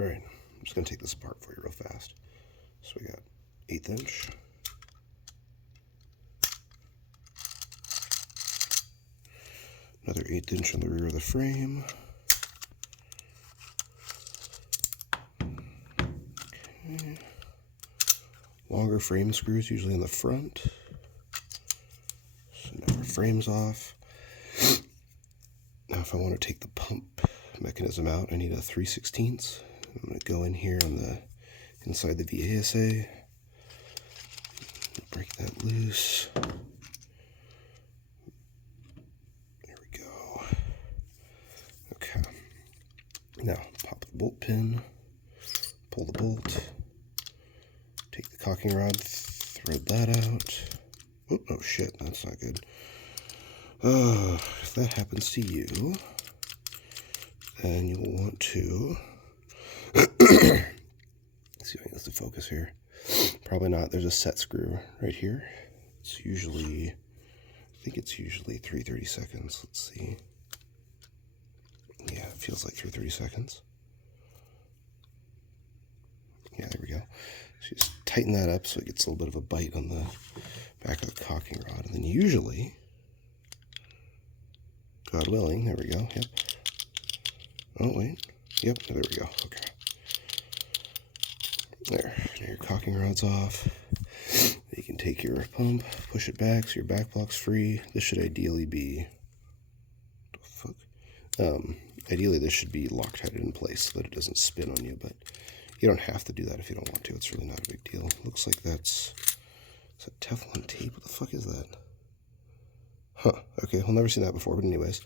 All right, I'm just gonna take this apart for you real fast. So we got 1/8 inch. Another 1/8 inch on the rear of the frame. Okay. Longer frame screws usually in the front. So now our frame's off. Now if I want to take the pump mechanism out, I need a 3/16. I'm going to go in here on the inside the VASA. Break that loose. There we go. Okay. Now pop the bolt pin, pull the bolt, take the caulking rod, thread that out. Oh shit, that's not good. If that happens to you, then you'll want to let's see if I can get the focus here. Probably not. There's a set screw right here. It's usually, I think it's usually 3/32. Let's see. Yeah, it feels like 3/32. Yeah, there we go. So just tighten that up so it gets a little bit of a bite on the back of the caulking rod. And then usually, God willing, there we go. Yep. Oh, wait. Yep, there we go. Okay. There. Now your caulking rod's off. You can take your pump, push it back so your back block's free. This should ideally be... What the fuck? Ideally, this should be Loctited in place so that it doesn't spin on you, but you don't have to do that if you don't want to. It's really not a big deal. Looks like that's... Is that Teflon tape? What the fuck is that? Huh. Okay, I've never seen that before, but anyways.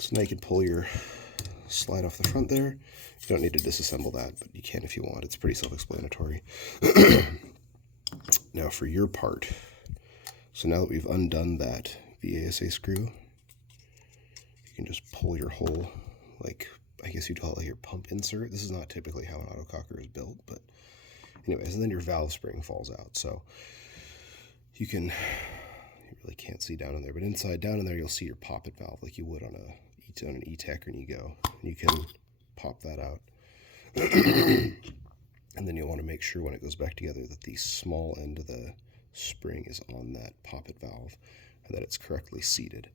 So now you can pull your slide off the front there. You don't need to disassemble that, but you can if you want. It's pretty self-explanatory. Now for your part. So now that we've undone that VASA screw, you can just pull your whole, like, I guess you'd call it like your pump insert. This is not typically how an autococker is built, but anyways, and then your valve spring falls out. So you can, you really can't see down in there, but down in there, you'll see your poppet valve like you would on an E-Tech or an Ego. And you can pop that out. And then you'll want to make sure when it goes back together that the small end of the spring is on that poppet valve and that it's correctly seated.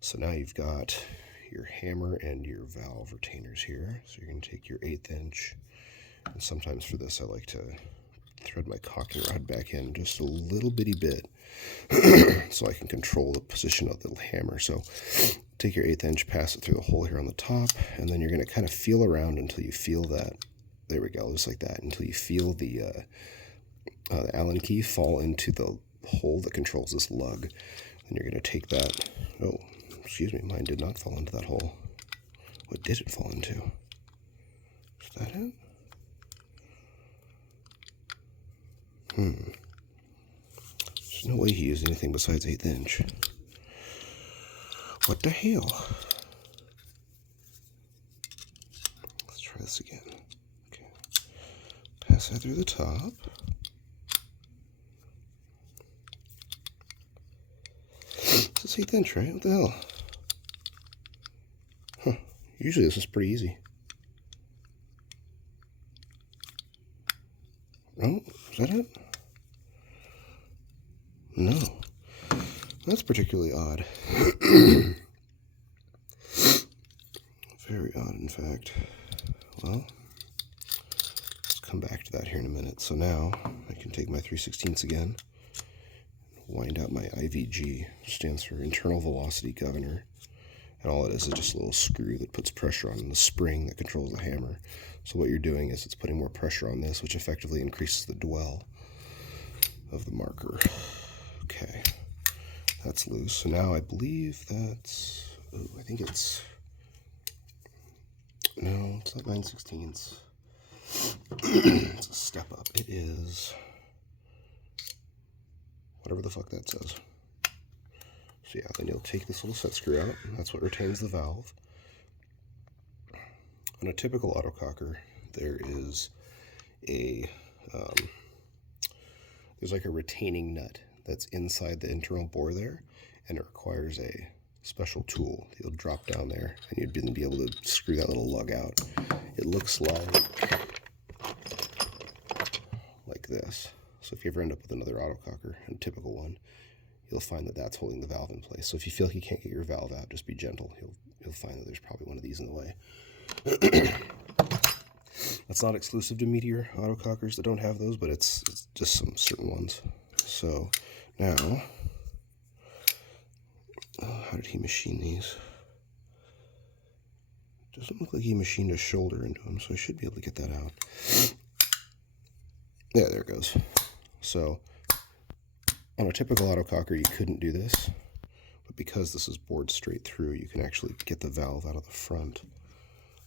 So now you've got your hammer and your valve retainers here. So you're going to take your 1/8 inch, and sometimes for this I like to thread my caulking rod back in just a little bitty bit so I can control the position of the hammer. So take your 1/8 inch, pass it through the hole here on the top, and then you're going to kind of feel around until you feel that, there we go, just like that, until you feel the Allen key fall into the hole that controls this lug. And you're going to take that, oh, excuse me, mine did not fall into that hole. What did it fall into? Is that it? There's no way he used anything besides 1/8 inch. What the hell? Let's try this again. Okay. Pass that through the top. This is 1/8 inch, right? What the hell? Huh. Usually this is pretty easy. Oh, is that it? No. That's particularly odd. Very odd, in fact. Well, let's come back to that here in a minute. So now I can take my 3/16 again, wind out my IVG, which stands for Internal Velocity Governor. And all it is just a little screw that puts pressure on the spring that controls the hammer. So what you're doing is it's putting more pressure on this, which effectively increases the dwell of the marker. Okay, that's loose. So now I believe that's, oh, I think it's, no, it's not 9/16. It's a step up. It is whatever the fuck that says. So yeah, then you'll take this little set screw out. That's what retains the valve. On a typical autococker, there is a there's like a retaining nut that's inside the internal bore there, and it requires a special tool. You'll drop down there, and you'd be able to screw that little lug out. it looks like this. So if you ever end up with another autococker, a typical one, you'll find that that's holding the valve in place. So if you feel like you can't get your valve out, just be gentle. You'll find that there's probably one of these in the way. That's not exclusive to Meteor autocockers that don't have those, but it's just some certain ones. So now, how did he machine these? Doesn't look like he machined a shoulder into them, so I should be able to get that out. Yeah, there it goes. So on a typical autococker, you couldn't do this, but because this is bored straight through, you can actually get the valve out of the front.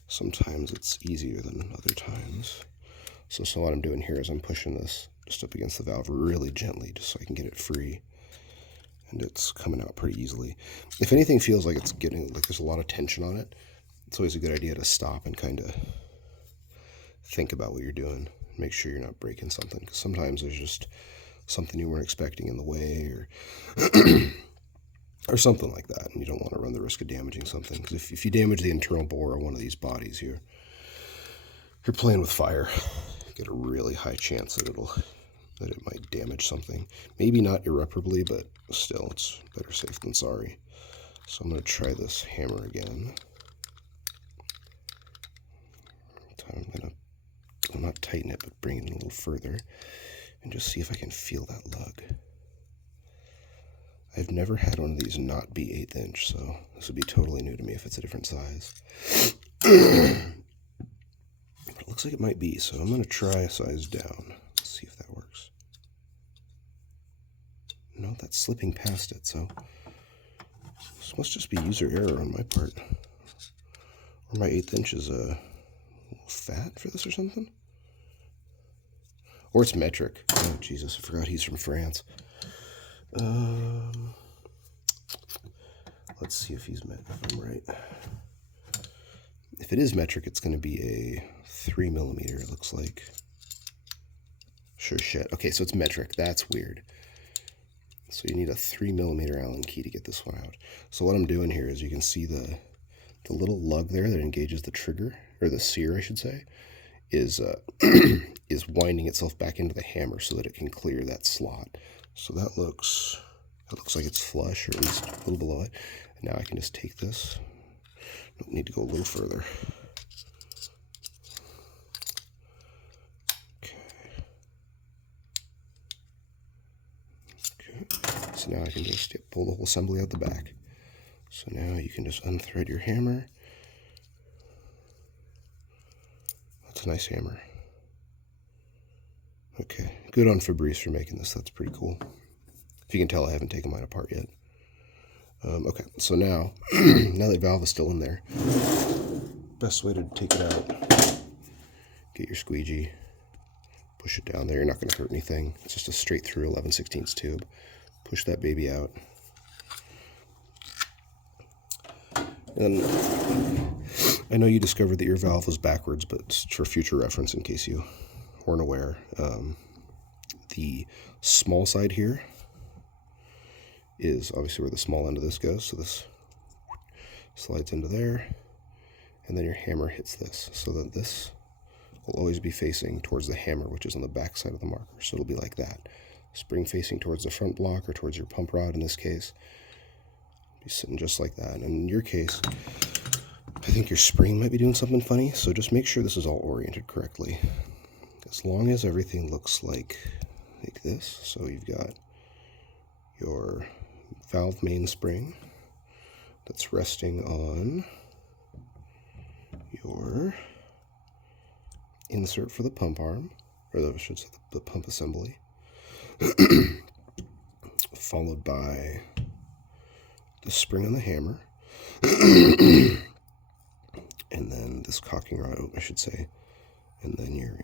Sometimes it's easier than other times. So what I'm doing here is I'm pushing this just up against the valve really gently, just so I can get it free. And it's coming out pretty easily. If anything feels like it's getting, like there's a lot of tension on it, it's always a good idea to stop and kind of think about what you're doing. Make sure you're not breaking something, because sometimes there's just something you weren't expecting in the way, or something like that, and you don't want to run the risk of damaging something. Because if you damage the internal bore of one of these bodies, you're playing with fire. You get a really high chance that it might damage something. Maybe not irreparably, but still, it's better safe than sorry. So I'm going to try this hammer again. I'm going to not tighten it, but bring it in a little further, and just see if I can feel that lug. I've never had one of these not be 1/8 inch, so this would be totally new to me if it's a different size. But it looks like it might be, so I'm going to try a size down. Let's see if that works. No, that's slipping past it, so this must just be user error on my part. Or my 1/8 inch is a little fat for this or something. Or it's metric. Oh, Jesus, I forgot he's from France. Let's see if he's metric, if I'm right. If it is metric, it's going to be a 3mm, it looks like. Sure shit. Okay, so it's metric. That's weird. So you need a 3mm Allen key to get this one out. So what I'm doing here is you can see the little lug there that engages the trigger, or the sear, I should say, is is winding itself back into the hammer so that it can clear that slot. So that looks like it's flush, or at least a little below it. And now I can just take this. Don't need to go a little further. Okay. So now I can just pull the whole assembly out the back. So now you can just unthread your hammer. That's a nice hammer. Okay, good on Fabrice for making this. That's pretty cool. If you can tell, I haven't taken mine apart yet. Okay, so now, now that valve is still in there, best way to take it out, get your squeegee, push it down there. You're not going to hurt anything. It's just a straight through 11/16 tube. Push that baby out. And I know you discovered that your valve was backwards, but it's for future reference in case you weren't aware. The small side here is obviously where the small end of this goes. So this slides into there, and then your hammer hits this. So that this will always be facing towards the hammer, which is on the back side of the marker. So it'll be like that. Spring facing towards the front block, or towards your pump rod in this case. Be sitting just like that. And in your case, I think your spring might be doing something funny, so just make sure this is all oriented correctly. As long as everything looks like this, so you've got your valve mainspring that's resting on your insert for the pump arm, or I should say the pump assembly, followed by the spring on the hammer, and then this cocking rod, I should say, and then your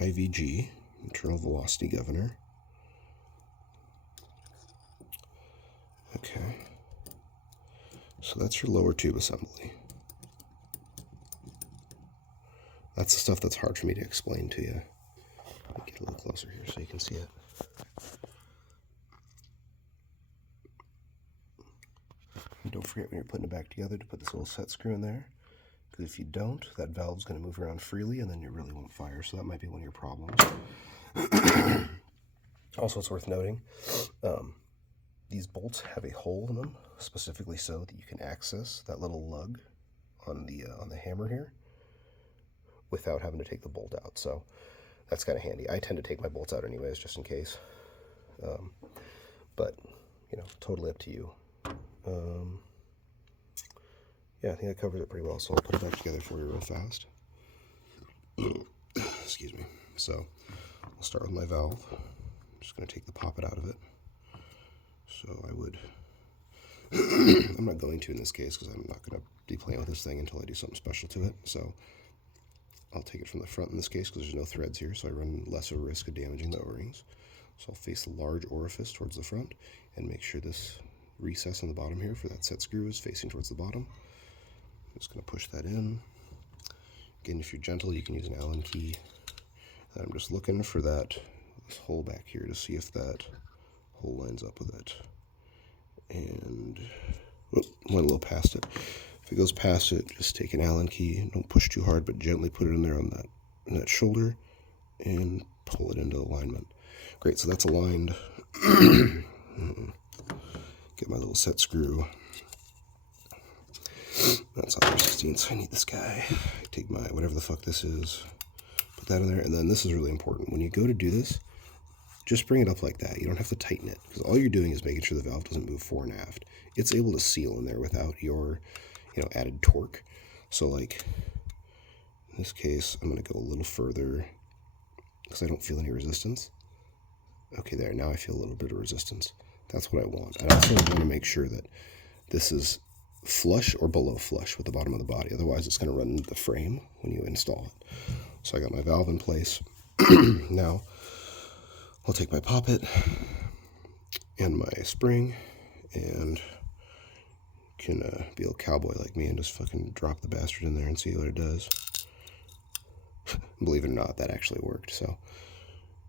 IVG, internal velocity governor. Okay, so that's your lower tube assembly. That's the stuff that's hard for me to explain to you. Let me get a little closer here so you can see it. And don't forget when you're putting it back together to put this little set screw in there, Because if you don't, that valve's going to move around freely and then you really won't fire. So that might be one of your problems. Also, it's worth noting, these bolts have a hole in them, specifically so that you can access that little lug on the hammer here without having to take the bolt out. So that's kind of handy. I tend to take my bolts out anyways, just in case. But, you know, totally up to you. Yeah, I think that covers it pretty well, so I'll put it back together for you real fast. Excuse me. So I'll start with my valve. I'm just going to take the poppet out of it. So I would... I'm not going to in this case because I'm not going to be playing with this thing until I do something special to it. So I'll take it from the front in this case because there's no threads here, so I run less of a risk of damaging the O-rings. So I'll face the large orifice towards the front and make sure this recess on the bottom here for that set screw is facing towards the bottom. I'm just going to push that in. Again, if you're gentle, you can use an Allen key. And I'm just looking for this hole back here to see if that hole lines up with it. And went a little past it. If it goes past it, just take an Allen key. Don't push too hard, but gently put it in there on that shoulder and pull it into alignment. Great, so that's aligned. Get my little set screw. That's on 16, so I need this guy. Take my, whatever the fuck this is, put that in there, and then this is really important. When you go to do this, just bring it up like that. You don't have to tighten it, because all you're doing is making sure the valve doesn't move fore and aft. It's able to seal in there without your, added torque. So like, in this case, I'm going to go a little further, because I don't feel any resistance. Okay, there, now I feel a little bit of resistance. That's what I want. I also want to make sure that this is flush or below flush with the bottom of the body. Otherwise, it's going to run into the frame when you install it. So I got my valve in place. Now, I'll take my poppet and my spring and can be a cowboy like me and just fucking drop the bastard in there and see what it does. Believe it or not, that actually worked. So,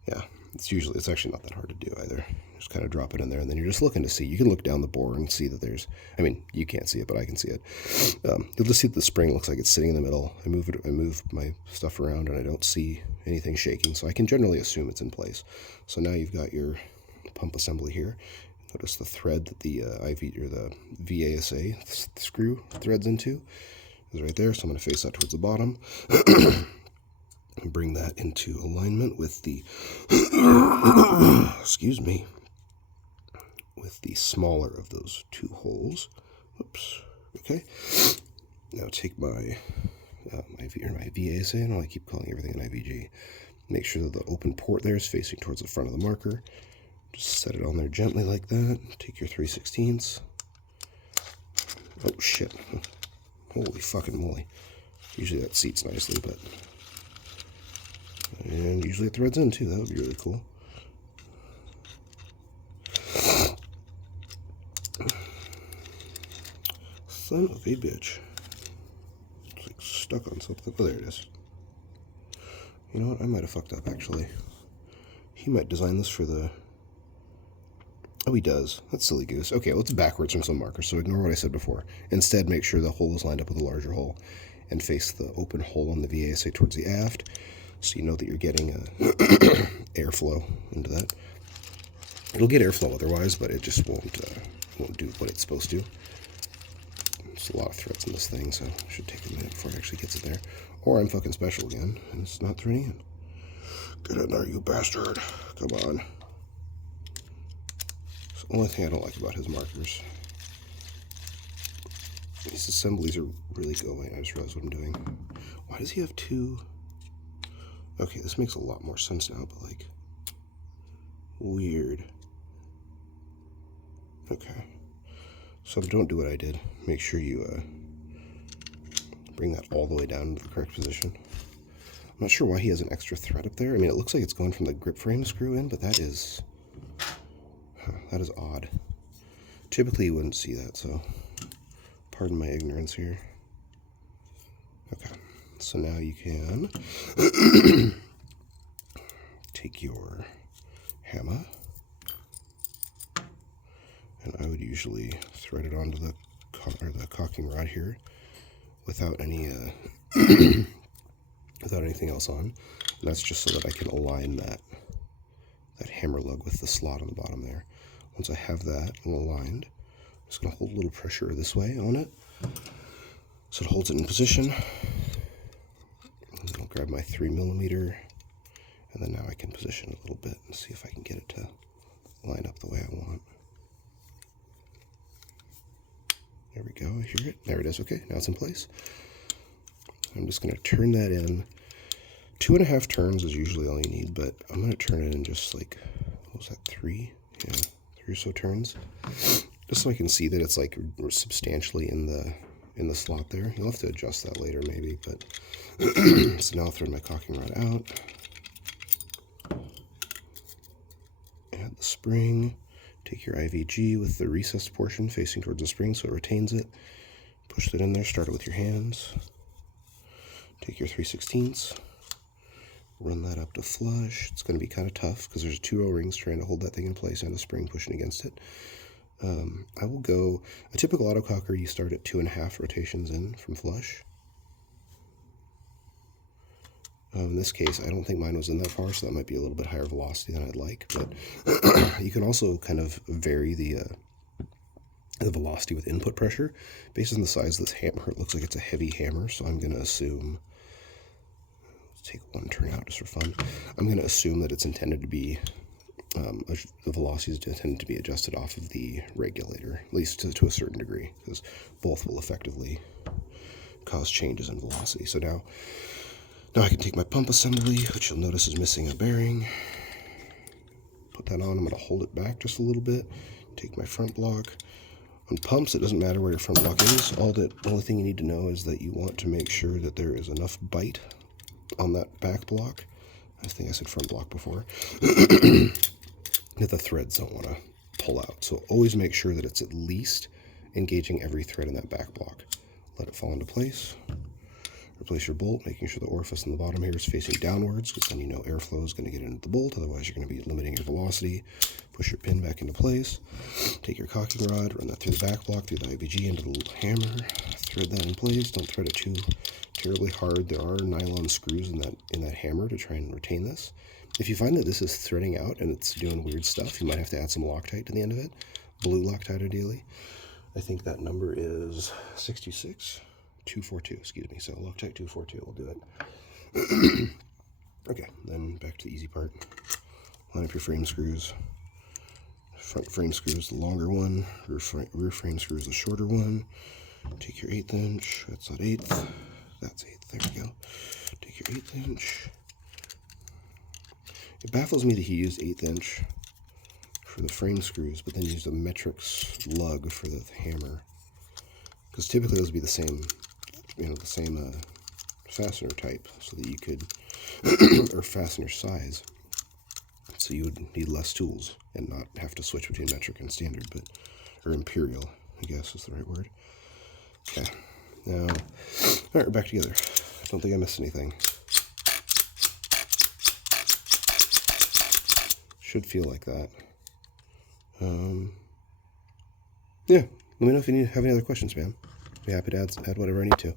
yeah, it's actually not that hard to do either. Just kind of drop it in there, and then you're just looking to see. You can look down the bore and see that there's, I mean, you can't see it, but I can see it. You'll just see that the spring looks like it's sitting in the middle. I move my stuff around, and I don't see anything shaking, so I can generally assume it's in place. So now you've got your pump assembly here. Notice the thread that the IV or the VASA screw threads into is right there. So I'm going to face that towards the bottom. And bring that into alignment with the excuse me, with the smaller of those two holes. Oops. Okay. Now take my my VASA, and I keep calling everything an IVG. Make sure that the open port there is facing towards the front of the marker. Just set it on there gently like that. Take your 3/16. Oh shit! Holy fucking moly! Usually that seats nicely, but. And usually it threads in too. That would be really cool. Son of a bitch. It's like stuck on something. Oh, there it is. You know what? I might have fucked up actually. He might design this for the... Oh, he does. That's silly goose. Okay, well, it's backwards from some markers, so ignore what I said before. Instead, make sure the hole is lined up with a larger hole and face the open hole on the VASA towards the aft. So you know that you're getting airflow into that. It'll get airflow otherwise, but it just won't do what it's supposed to. There's a lot of threads in this thing, so it should take a minute before it actually gets it there. Or I'm fucking special again, and it's not threading in. Get in there, you bastard. Come on. It's the only thing I don't like about his markers. These assemblies are really going. I just realized what I'm doing. Why does he have two... Okay, this makes a lot more sense now, but like, weird. Okay, so don't do what I did. Make sure you bring that all the way down to the correct position. I'm not sure why he has an extra thread up there. I mean, it looks like it's going from the grip frame screw in, but that is odd. Typically, you wouldn't see that, so pardon my ignorance here. Okay. So now you can take your hammer, and I would usually thread it onto the cocking rod here without any without anything else on. And that's just so that I can align that hammer lug with the slot on the bottom there. Once I have that aligned, I'm just going to hold a little pressure this way on it so it holds it in position. And then I'll grab my 3mm, and then now I can position it a little bit and see if I can get it to line up the way I want. There we go, I hear it. There it is. Okay, now it's in place. I'm just going to turn that in. 2.5 turns is usually all you need, but I'm going to turn it in just like, what was that, 3? Yeah, 3 or so turns. Just so I can see that it's like substantially in the slot there. You'll have to adjust that later maybe, but so now I'll thread my caulking rod out. Add the spring. Take your IVG with the recessed portion facing towards the spring so it retains it. Push that in there, start it with your hands. Take your 3/16, run that up to flush. It's going to be kind of tough because there's 2 O-rings trying to hold that thing in place and a spring pushing against it. I will go, a typical autococker, you start at 2.5 rotations in from flush. In this case, I don't think mine was in that far, so that might be a little bit higher velocity than I'd like, but you can also kind of vary the velocity with input pressure. Based on the size of this hammer, it looks like it's a heavy hammer, so I'm going to assume, let's take one turn out just for fun, I'm going to assume that it's intended to be, the velocity is intended to be adjusted off of the regulator, at least to a certain degree, because both will effectively cause changes in velocity. So now I can take my pump assembly, which you'll notice is missing a bearing, put that on. I'm going to hold it back just a little bit, take my front block. On pumps, it doesn't matter where your front block is. The only thing you need to know is that you want to make sure that there is enough bite on that back block. I think I said front block before. That the threads don't want to pull out. So always make sure that it's at least engaging every thread in that back block. Let it fall into place. Replace your bolt, making sure the orifice in the bottom here is facing downwards, because then you know airflow is going to get into the bolt, otherwise you're going to be limiting your velocity. Push your pin back into place. Take your caulking rod, run that through the back block, through the IVG into the little hammer, thread that in place. Don't thread it too terribly hard. There are nylon screws in that hammer to try and retain this. If you find that this is threading out and it's doing weird stuff, you might have to add some Loctite to the end of it. Blue Loctite ideally. I think that number is 66242, excuse me. So Loctite 242 will do it. Okay, then back to the easy part. Line up your frame screws. Front frame screw is the longer one. Rear frame screw is the shorter one. Take your 1/8 inch. That's not 1/8. That's 1/8. There we go. Take your 1/8 inch. It baffles me that he used 1/8 inch for the frame screws, but then used a Metrix lug for the hammer. Because typically those would be the same, the same fastener type, so that you could, or fastener size, so you would need less tools and not have to switch between metric and standard, or imperial, I guess is the right word. Okay, now, all right, we're back together. I don't think I missed anything. Should feel like that. Yeah, let me know if you have any other questions, man. I'll be happy to add whatever I need to.